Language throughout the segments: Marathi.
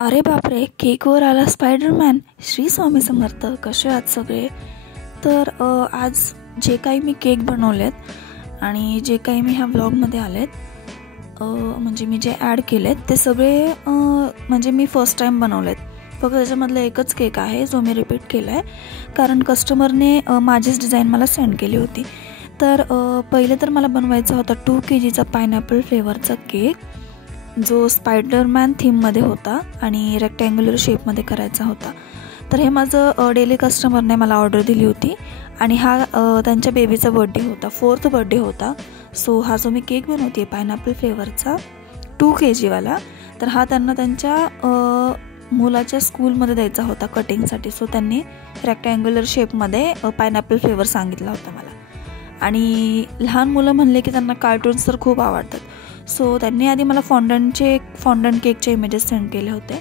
अरे बापरे! केकवर आला स्पायडरमॅन. श्री स्वामी समर्थ. कसे आहात सगळे? तर आज जे काही मी केक बनवलेत आणि जे काही मी ह्या व्लॉगमध्ये आलेत, म्हणजे मी जे ॲड केलेत ते सगळे म्हणजे मी फर्स्ट टाईम बनवलेत. फक्त त्याच्यामधला एकच केक आहे जो मी रिपीट केला आहे, कारण कस्टमरने माझीच डिझाईन मला सेंड केली होती. तर पहिले तर मला बनवायचा होता 2 kgचा पायनॅपल फ्लेवरचा केक, जो स्पायडरमॅन थीममध्ये होता आणि रेक्टँग्युलर शेपमध्ये करायचा होता. तर हे माझं डेली कस्टमरने मला ऑर्डर दिली होती आणि हा त्यांच्या बेबीचा बर्थडे होता, 4th बर्थडे होता. सो हा जो मी केक बनवते पायनॅपल फ्लेवरचा 2 kgवाला, तर हा त्यांना त्यांच्या मुलाच्या स्कूलमध्ये द्यायचा होता कटिंगसाठी. सो त्यांनी रेक्टँग्युलर शेपमध्ये पायनॅपल फ्लेवर सांगितला होता मला. आणि लहान मुलं म्हणले की त्यांना कार्टून्स तर खूप आवडतात. सो त्यांनी आधी मला फॉन्डंट केकचे इमेजेस सेंड केले होते.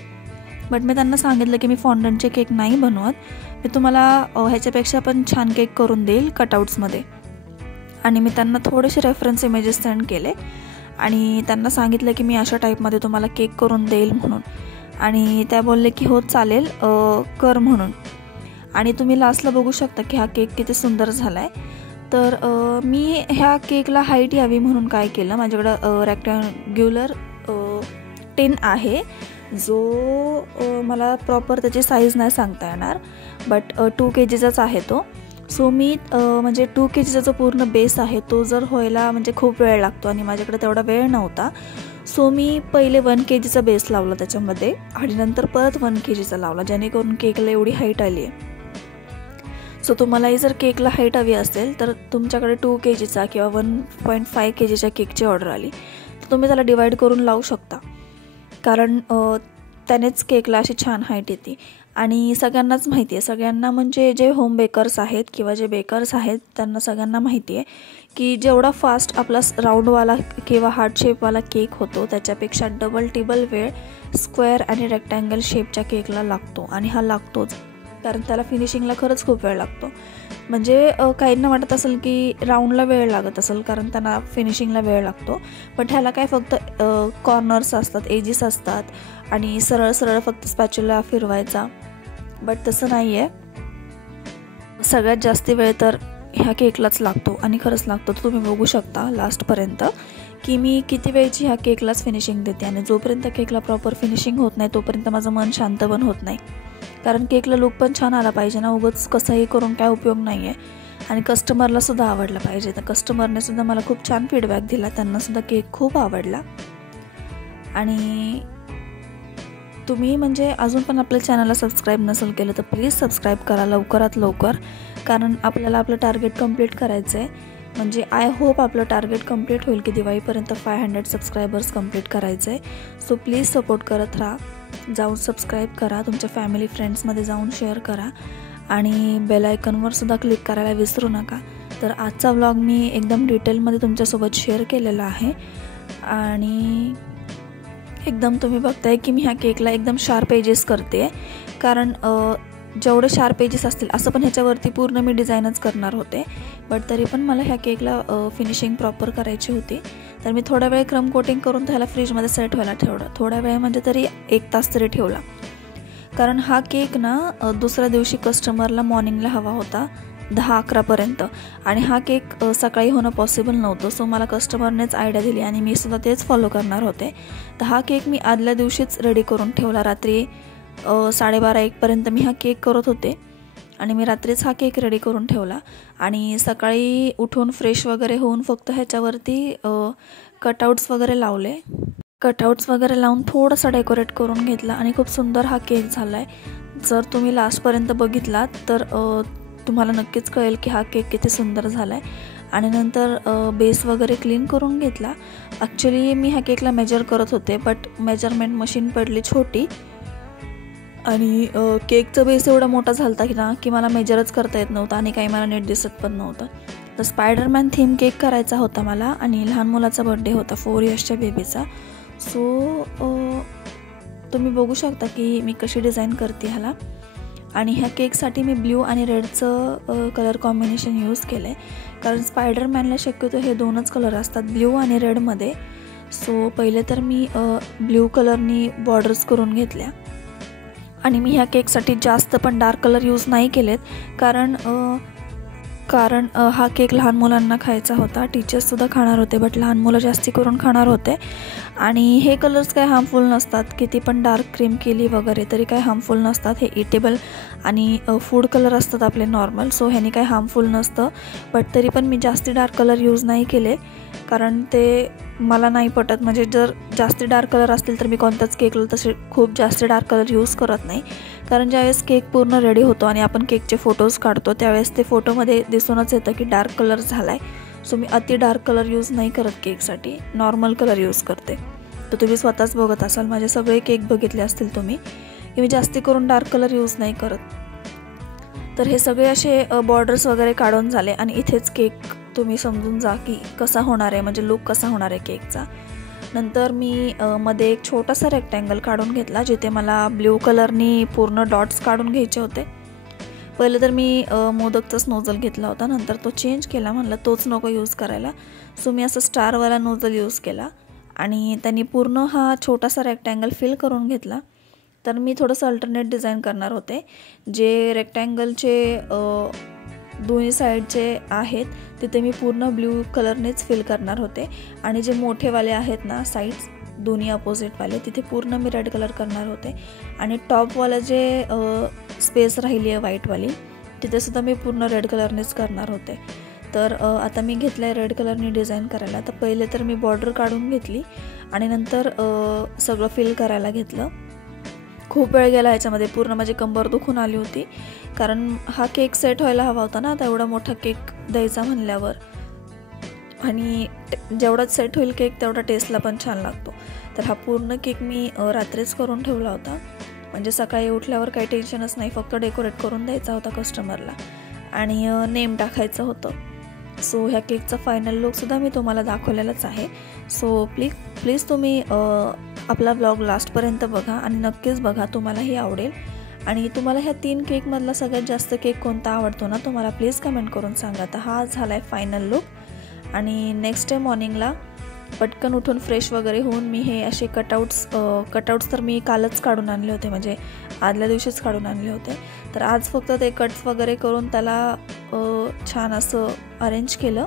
बट मी त्यांना सांगितलं की मी फॉन्डंटचे केक नाही बनवत, मी तुम्हाला ह्याच्यापेक्षा पण छान केक करून देईल कटआउट्समध्ये. आणि मी त्यांना थोडेसे रेफरन्स इमेजेस सेंड केले आणि त्यांना सांगितलं की मी अशा टाईपमध्ये तुम्हाला केक करून देईल म्हणून. आणि त्या बोलले की हो चालेल, कर म्हणून. आणि तुम्ही लास्टला बघू शकता की हा केक किती सुंदर झाला आहे. तर मी ह्या केकला हाईट यावी म्हणून काय केलं, माझ्याकडं रेक्टँग्युलर टिन आहे, जो मला प्रॉपर त्याची साईज नाही सांगता येणार, बट 2 kgचाच आहे तो. सो मी म्हणजे 2 kgचा जो पूर्ण बेस आहे तो जर व्हायला म्हणजे खूप वेळ लागतो आणि माझ्याकडे तेवढा वेळ नव्हता. सो मी पहिले 1 kgचा बेस लावला त्याच्यामध्ये आणि नंतर परत 1 kgचा लावला, जेणेकरून केकला एवढी हाईट आली आहे. सो तुम्हालाही जर केकला हाईट हवी असेल तर तुमच्याकडे 2 kgचा किंवा 1.5 kgच्या केकची ऑर्डर आली तर तुम्ही त्याला डिवाईड करून लावू शकता, कारण त्यानेच केकला अशी छान हाईट येते. आणि सगळ्यांनाच माहिती आहे, सगळ्यांना म्हणजे जे होम बेकर्स आहेत किंवा जे बेकर्स आहेत त्यांना सगळ्यांना माहिती आहे की जेवढा फास्ट आपला राऊंडवाला किंवा हार्ट शेपवाला केक होतो त्याच्यापेक्षा डबल टिबल वेळ स्क्वेअर आणि रेक्टँगल शेपच्या केकला लागतो. आणि हा लागतोच, कारण त्याला फिनिशिंगला खरंच खूप वेळ लागतो. म्हणजे काहींना वाटत असेल की राऊंडला वेळ लागत असेल कारण त्यांना फिनिशिंगला वेळ लागतो, बट ह्याला काय फक्त कॉर्नर्स असतात, एजेस असतात आणि सरळ सरळ फक्त स्पॅच्युला फिरवायचा. बट तसं नाही आहे, सगळ्यात जास्ती वेळ तर ह्या केकलाच लागतो आणि खरंच लागतो. तर तुम्ही बघू शकता लास्टपर्यंत की मी किती वेळची ह्या केकलाच फिनिशिंग देते. आणि जोपर्यंत केकला प्रॉपर फिनिशिंग होत नाही तोपर्यंत माझं मन शांत पण होत नाही, कारण केकला लुक पण छान आला पाहिजे ना. उगाच कसंही करून काय उपयोग नाही आहे. आणि कस्टमरलासुद्धा आवडला पाहिजे. तर कस्टमरनेसुद्धा मला खूप छान फीडबॅक दिला, त्यांनासुद्धा केक खूप आवडला. आणि तुम्ही म्हणजे अजून पण आपल्या चॅनलला सबस्क्राईब नसेल केलं तर प्लीज सबस्क्राईब करा लवकरात लवकर, कारण आपल्याला आपलं टार्गेट कंप्लीट करायचं आहे. म्हणजे आय होप आपलं टार्गेट कंप्लीट होईल की दिवाळीपर्यंत 500 सबस्क्रायबर्स कंप्लीट करायचं आहे. सो प्लीज सपोर्ट करत राहा, जाऊन सबस्क्राईब करा, तुमच्या फॅमिली फ्रेंड्समध्ये जाऊन शेअर करा आणि बेल आयकॉनवर सुद्धा क्लिक करायला विसरू नका. तर आजचा व्लॉग मी एकदम डिटेलमध्ये तुमच्यासोबत शेअर केलेला आहे आणि एकदम तुम्ही बघताय की मी ह्या केकला एकदम शार्प एजेस करते, कारण जेवढे शार्प एजेस असतील असं पण ह्याच्यावरती पूर्ण मी डिझाईनच करणार होते, बट तरी पण मला ह्या केकला फिनिशिंग प्रॉपर करायची होती. तर मी थोडा वेळ क्रम कोटिंग करून त्याला फ्रीजमध्ये सेट व्हायला ठेवलं. थोडा वेळ म्हणजे तरी 1 तास तरी ठेवला, कारण हा केक ना दुसऱ्या दिवशी कस्टमरला मॉर्निंगला हवा होता 10-11पर्यंत आणि हा केक सकाळी होणं पॉसिबल नव्हतं. सो मला कस्टमरनेच आयडिया दिली आणि मी सुद्धा तेच फॉलो करणार होते. तर हा केक मी आदल्या दिवशीच रेडी करून ठेवला. रात्री 12:30-1पर्यंत मी हा केक करत होते आणि मी रात्रीच हा केक रेडी करून ठेवला. आणि सकाळी उठून फ्रेश वगैरे होऊन फक्त ह्याच्यावरती कटआउट्स वगैरे लावले. कटआउट्स वगैरे लावून थोडंसं डेकोरेट करून घेतला आणि खूप सुंदर हा केक झाला आहे. जर तुम्ही लास्टपर्यंत बघितलात तर तुम्हाला नक्कीच कळेल की हा केक किती सुंदर झाला आहे. आणि नंतर बेस वगैरे क्लीन करून घेतला. ॲक्च्युली मी ह्या केकला मेजर करत होते, बट मेजरमेंट मशीन पडली छोटी आणि केकचा बेस एवढा मोठा झाला होता की मला मेजरच करता येत नव्हतं आणि काही मला नीट दिसत पण नव्हतं. तर स्पायडरमॅन थीम केक करायचा होता मला आणि लहान मुलाचा बर्थडे होता 4 इयर्सच्या बेबीचा. सो तुम्ही बघू शकता की मी कशी डिझाईन करते ह्याला. आणि ह्या केकसाठी मी ब्ल्यू आणि रेडचं कलर कॉम्बिनेशन यूज केलं आहे, कारण स्पायडरमॅनला शक्यतो हे 2च कलर असतात, ब्ल्यू आणि रेडमध्ये. सो पहिले तर मी ब्ल्यू कलरनी बॉर्डर्स करून घेतल्या आणि मी ह्या केकसाठी जास्त पण डार्क कलर यूज नाही केलेत, कारण हा केक लहान मुलांना खायचा होता. टीचर्ससुद्धा खाणार होते, बट लहान मुलं जास्ती करून खाणार होते. आणि हे कलर्स काय हार्मफुल नसतात, किती पण डार्क क्रीम केली वगैरे तरी काय हार्मफुल नसतात. हे इटेबल आणि फूड कलर असतात आपले नॉर्मल, सो ह्यानी काय हार्मफुल नसतं. बट तरी पण मी जास्ती डार्क कलर यूज नाही केले, कारण ते मला नाही पटत. म्हणजे जर जास्ती डार्क कलर असतील तर मी कोणत्याच केकला तसे खूप जास्त डार्क कलर यूज करत नाही, कारण ज्यावेळेस केक पूर्ण रेडी होतो आणि आपण केकचे फोटोज काढतो त्यावेळेस ते फोटोमध्ये दिसूनच येतं की डार्क कलर झाला आहे. सो मी अति डार्क कलर यूज नाही करत केकसाठी, नॉर्मल कलर यूज करते. तर तुम्ही स्वतःच बघत असाल, माझे सगळे केक बघितले असतील तुम्ही की मी जास्ती करून डार्क कलर यूज नाही करत. तर हे सगळे असे बॉर्डर्स वगैरे काढून झाले आणि इथेच केक तुम्ही समजून जा की कसा होणार आहे, म्हणजे लुक कसा होणार आहे केकचा. नंतर मी मध्ये एक छोटासा रेक्टँगल काढून घेतला, जिथे मला ब्ल्यू कलरनी पूर्ण डॉट्स काढून घ्यायचे होते. पहिलं तर मी मोदकचाच नोझल घेतला होता, नंतर तो चेंज केला, म्हणलं तोच नको यूज करायला. सो मी असं स्टारवाला नोझल यूज केला आणि त्यांनी पूर्ण हा छोटासा रेक्टँगल फिल करून घेतला. तर मी थोडंसं अल्टरनेट डिझाईन करणार होते. जे रेक्टँगलचे दोन्ही साईडचे आहेत तिथे मी पूर्ण ब्ल्यू कलरनेच फिल करणार होते आणि जे मोठेवाले आहेत ना साईड्स दोन्ही अपोजिटवाले तिथे पूर्ण मी रेड कलर करणार होते. आणि टॉपवालं जे स्पेस राहिली आहे व्हाईटवाली तिथेसुद्धा मी पूर्ण रेड कलरनेच करणार होते. तर आता मी घेतलं आहे रेड कलरने डिझाईन करायला. तर पहिले तर मी बॉर्डर काढून घेतली आणि नंतर सगळं फिल करायला घेतलं. खूप वेळ गेला ह्याच्यामध्ये, पूर्ण माझी कंबर दुखून आली होती, कारण हा केक सेट व्हायला हवा होता ना, आता एवढा मोठा केक द्यायचा म्हणल्यावर. आणि जेवढाच सेट होईल केक तेवढा टेस्टला पण छान लागतो. तर हा पूर्ण केक मी रात्रीच करून ठेवला होता, म्हणजे सकाळी उठल्यावर काही टेन्शनच नाही, फक्त डेकोरेट करून द्यायचा होता कस्टमरला आणि नेम टाकायचं होतं. सो ह्या केकचा फायनल लुकसुद्धा मी तुम्हाला दाखवलेलाच आहे. सो प्लीज तुम्ही आपला ब्लॉग लास्टपर्यंत बघा आणि नक्कीच बघा, तुम्हालाही आवडेल. आणि तुम्हाला ह्या 3 केकमधला सगळ्यात जास्त केक कोणता आवडतो ना, तुम्हाला प्लीज कमेंट करून सांगा. तर हा झाला आहे फायनल लुक. आणि नेक्स्ट डे मॉर्निंगला पटकन उठून फ्रेश वगैरे होऊन मी हे असे कटआउट्स तर मी कालच काढून आणले होते, म्हणजे आदल्या दिवशीच काढून आणले होते. तर आज फक्त ते कट्स वगैरे करून त्याला छान असं अरेंज केलं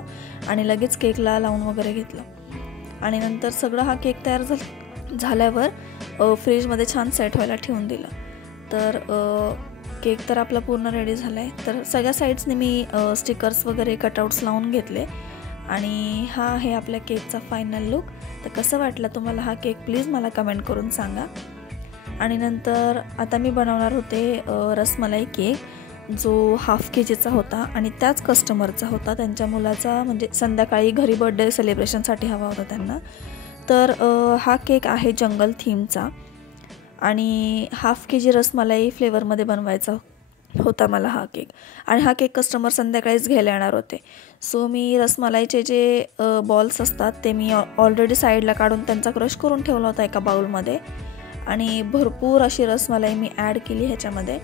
आणि लगेच केकला लावून वगैरे घेतलं. आणि नंतर सगळं हा केक तयार झाल्यावर फ्रीजमध्ये छान सेट व्हायला ठेवून दिलं. तर केक तर आपला पूर्ण रेडी झाला आहे. तर सगळ्या साईड्सने मी स्टिकर्स वगैरे कटआउट्स लावून घेतले आणि हा आहे आपल्या केकचा फायनल लुक. तर कसं वाटलं तुम्हाला हा केक, प्लीज मला कमेंट करून सांगा. आणि नंतर आता मी बनवणार होते रसमलाई केक, जो हाफ KGचा होता आणि त्याच कस्टमरचा होता. त्यांच्या मुलाचा म्हणजे संध्याकाळी घरी बर्थडे सेलिब्रेशनसाठी हवा होता त्यांना. तर हा केक आहे जंगल थीमचा आणि हाफ KG रसमलाई फ्लेवरमध्ये बनवायचा होता मला हा केक. आणि हा केक कस्टमर संध्याकाळीच घ्यायला येणार होते. सो मी रसमलाईचे जे बॉल्स असतात ते मी ऑलरेडी साईडला काढून त्यांचा क्रश करून ठेवला होता एका बाउलमध्ये आणि भरपूर अशी रसमलाई मी ॲड केली ह्याच्यामध्ये,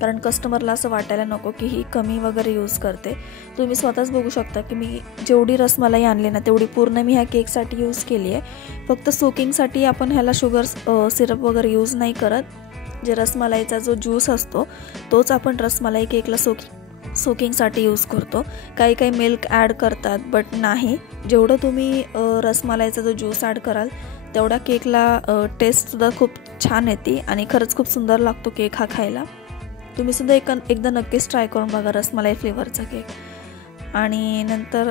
कारण कस्टमरला असं वाटायला नको की ही कमी वगैरे यूज करते. तुम्ही स्वतःच बघू शकता की मी जेवढी रसमलाई आणली ना तेवढी पूर्ण मी ह्या केकसाठी यूज केली आहे. फक्त सोकिंगसाठी आपण ह्याला शुगर सिरप वगैरे यूज नाही करत. जे रसमलाईचा जो ज्यूस असतो तोच आपण रसमलाई केकला सोकिंगसाठी यूज करतो. काही मिल्क ॲड करतात, बट नाही, जेवढं तुम्ही रसमलाईचा जो ज्यूस ॲड कराल तेवढा केकला टेस्टसुद्धा खूप छान येते आणि खरंच खूप सुंदर लागतो केक हा खायला. तुम्हीसुद्धा एकदा नक्कीच ट्राय करून बघा रसमलाई फ्लेवरचा केक. आणि नंतर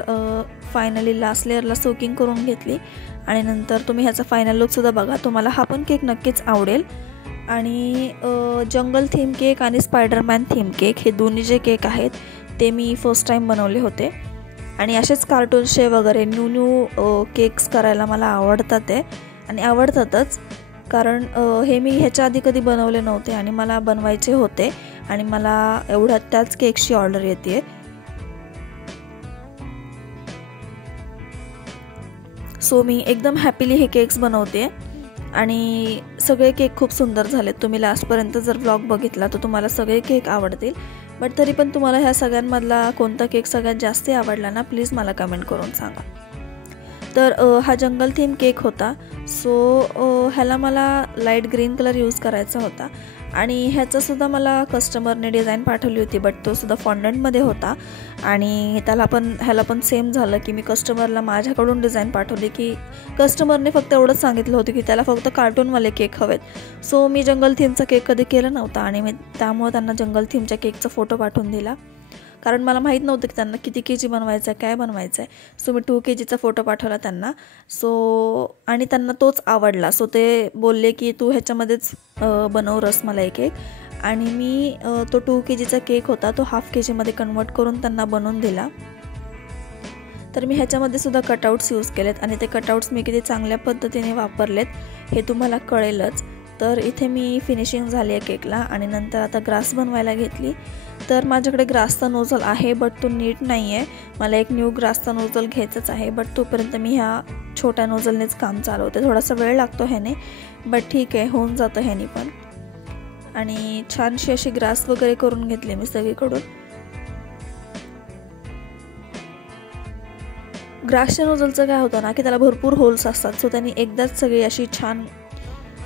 फायनली लास्ट लेअरला सोकिंग करून घेतली आणि नंतर तुम्ही ह्याचा फायनल लुकसुद्धा बघा, तुम्हाला हा पण केक नक्कीच आवडेल. आणि जंगल थीम केक आणि स्पायडरमॅन थीम केक हे दोन्ही जे केक आहेत ते मी फर्स्ट टाईम बनवले होते. आणि असेच कार्टूनचे वगैरे न्यू केक्स करायला मला आवडतात आणि आवडतातच, कारण हे मी ह्याच्या आधी कधी बनवले नव्हते आणि मला बनवायचे होते आणि मला एवढ्यात त्याच केकची ऑर्डर येते. सो मी एकदम हॅपीली हे केक्स बनवते आणि सगळे केक खूप सुंदर झालेत. तुम्ही लास्टपर्यंत जर व्लॉग बघितला तर तुम्हाला सगळे केक आवडतील. बट तरी पण तुम्हाला ह्या सगळ्यांमधला कोणता केक सगळ्यात जास्त आवडला ना, प्लीज मला कमेंट करून सांगा. तर हा जंगल थीम केक होता. सो ह्याला मला लाईट ग्रीन कलर यूज करायचा होता आणि ह्याचंसुद्धा मला कस्टमरने डिझाईन पाठवली होती, बट तो सुद्धा फॉन्डंटमध्ये होता. आणि ह्याला पण सेम झालं की मी कस्टमरला माझ्याकडून डिझाईन पाठवली की कस्टमरने फक्त एवढंच सांगितलं होतं की त्याला फक्त कार्टूनवाले केक हवेत. सो मी जंगल थीमचा केक कधी केला नव्हता आणि मी त्यामुळे त्यांना जंगल थीमच्या केकचा फोटो पाठवून दिला, कारण मला माहीत नव्हतं की त्यांना किती के जी बनवायचं आहे, काय बनवायचं आहे. सो मी 2 kgचा फोटो पाठवला त्यांना. आणि त्यांना तोच आवडला. सो ते बोलले की तू ह्याच्यामध्येच बनव रसमलाई केक. आणि मी तो 2 kgचा केक होता तो 1/2 kgमध्ये कन्वर्ट करून त्यांना बनवून दिला. तर मी ह्याच्यामध्ये सुद्धा कटआउट्स यूज केलेत आणि ते कटआउट्स मी किती चांगल्या पद्धतीने वापरलेत हे तुम्हाला कळेलच. तर इथे मी फिनिशिंग झाली आहे केकला आणि नंतर आता ग्रास बनवायला घेतली. तर माझ्याकडे ग्रासचा नोझल आहे, बट तो नीट नाही आहे. मला एक न्यू ग्रासचा नोझल घ्यायचाच आहे, बट तोपर्यंत मी ह्या छोट्या नोझलनेच काम चालवते. थोडासा वेळ लागतो ह्याने, बट ठीक आहे, होऊन जातं ह्याने पण. आणि छानशी अशी ग्रास वगैरे करून घेतली मी सगळीकडून. ग्रासच्या नोझलचं काय होतं ना की त्याला भरपूर होल्स असतात. सो त्यांनी एकदाच सगळी अशी छान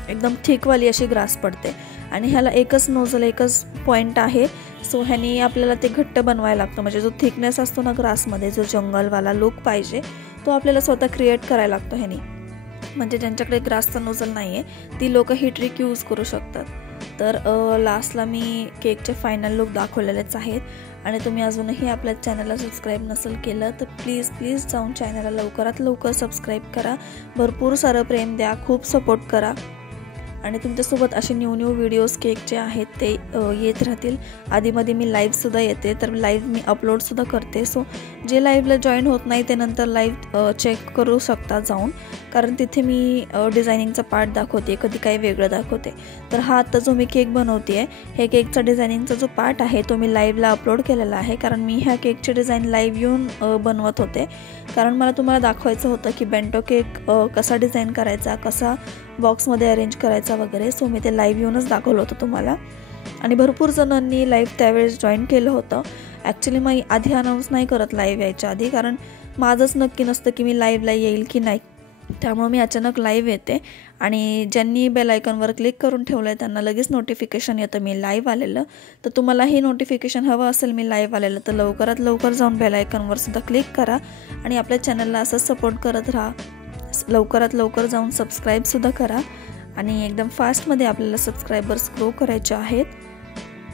एकदम थिकवाली अशी ग्रास पडते. आणि ह्याला एकच नोझल, एकच पॉईंट आहे. सो ह्यानी आपल्याला ते घट्ट बनवायला लागतं. म्हणजे जो थिकनेस असतो ना ग्रासमध्ये, जो जंगलवाला लुक पाहिजे तो आपल्याला स्वतः क्रिएट करायला लागतो ह्यानी. म्हणजे ज्यांच्याकडे ग्रासचा नोझल नाही आहे ती लोक ही ट्रिक यूज करू शकतात. तर लास्टला मी केकचे फायनल लुक दाखवलेलेच आहेत. आणि तुम्ही अजूनही आपल्या चॅनलला सबस्क्राईब नसेल केलं तर प्लीज जाऊन चॅनलला लवकरात लवकर सबस्क्राईब करा. भरपूर सारं प्रेम द्या, खूप सपोर्ट करा. आणि तुमच्यासोबत असे न्यू व्हिडिओज केकचे आहेत ते येत राहतील. आधीमध्ये मी लाईव्हसुद्धा येते, तर लाईव्ह मी अपलोडसुद्धा करते. सो जे लाईव्हला जॉईन होत नाही ते नंतर लाईव्ह चेक करू शकता जाऊन, कारण तिथे मी डिझायनिंगचा पार्ट दाखवते, कधी काही वेगळं दाखवते. तर हा आत्ता जो मी केक बनवते आहे, हे केकचा डिझायनिंगचा जो पार्ट आहे तो मी लाईव्हला अपलोड केलेला आहे, कारण मी ह्या केकचे डिझाईन लाईव्ह येऊन बनवत होते. कारण मला तुम्हाला दाखवायचं होतं की बेंटो केक कसा डिझाईन करायचा, कसा बॉक्समध्ये अरेंज करायचा वगैरे. सो मी ते लाईव्ह येऊनच दाखवलं होतं तुम्हाला. आणि भरपूर जणांनी लाईव्ह त्यावेळेस जॉईन केलं होतं. ॲक्च्युली मी आधी अनाऊन्स नाही करत लाईव्ह यायच्या आधी, कारण माझंच नक्की नसतं की मी लाईव्हला येईल की नाही. त्यामुळे मी अचानक लाईव्ह येते आणि ज्यांनी बेल आयकॉनवर क्लिक करून ठेवलं आहे त्यांना लगेच नोटिफिकेशन येतं मी लाईव्ह आलेलं. तर तुम्हालाही नोटिफिकेशन हवं असेल मी लाईव्ह आलेलं तर लवकरात लवकर जाऊन बेल आयकॉनवर सुद्धा क्लिक करा आणि आपल्या चॅनलला असंच सपोर्ट करत राहा. लवकरात लवकर जाऊन सबस्क्राईबसुद्धा करा आणि एकदम फास्टमध्ये आपल्याला सबस्क्रायबर्स ग्रो करायचे आहेत.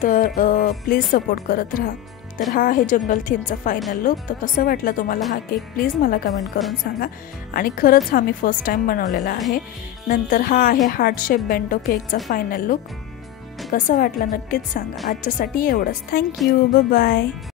तर प्लीज सपोर्ट करत राहा. तर हा आहे जंगल थीमचा फायनल लुक. तर कसं वाटलं तुम्हाला हा केक प्लीज मला कमेंट करून सांगा. आणि खरंच हा मी फर्स्ट टाईम बनवलेला आहे. नंतर हा आहे हार्ट शेप बेंटो केकचा फायनल लुक. कसं वाटलं नक्कीच सांगा. आजच्यासाठी एवढंच. Thank you, bye.